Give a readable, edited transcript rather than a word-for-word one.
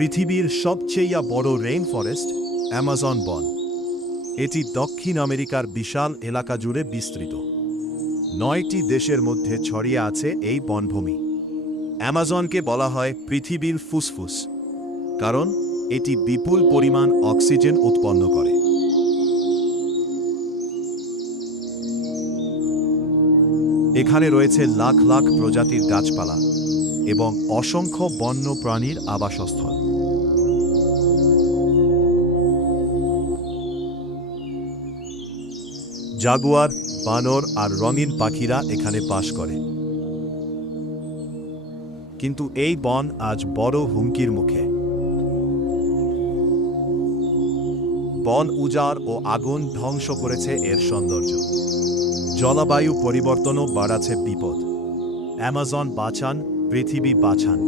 পৃথিবীর সবচেয়ে বড় রেইন ফরেস্ট অ্যামাজন বন। এটি দক্ষিণ আমেরিকার বিশাল এলাকা জুড়ে বিস্তৃত। 9টি দেশের মধ্যে ছড়িয়ে আছে এই বনভূমি। অ্যামাজনকে বলা হয় পৃথিবীর ফুসফুস, কারণ এটি বিপুল পরিমাণ অক্সিজেন উৎপন্ন করে। এখানে রয়েছে লাখ লাখ প্রজাতির গাছপালা এবং অসংখ্য বন্য প্রাণীর আবাসস্থল। জাগুয়ার, বানর আর রঙিন পাখিরা এখানে বাস করে। কিন্তু এই বন আজ বড় হুমকির মুখে। বন উজাড় ও আগুন ধ্বংস করেছে এর সৌন্দর্য। জলবায়ু পরিবর্তনও বাড়াচ্ছে বিপদ। অ্যামাজন বাঁচান, পৃথিবী বাঁচান।